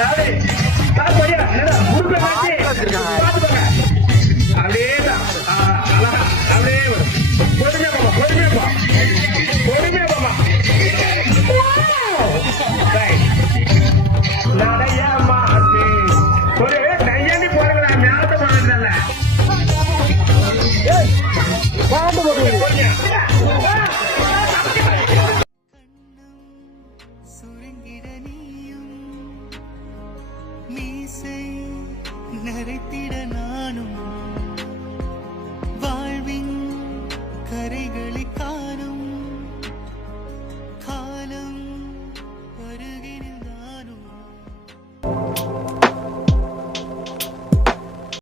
¿sabes? இசை நரைத்திட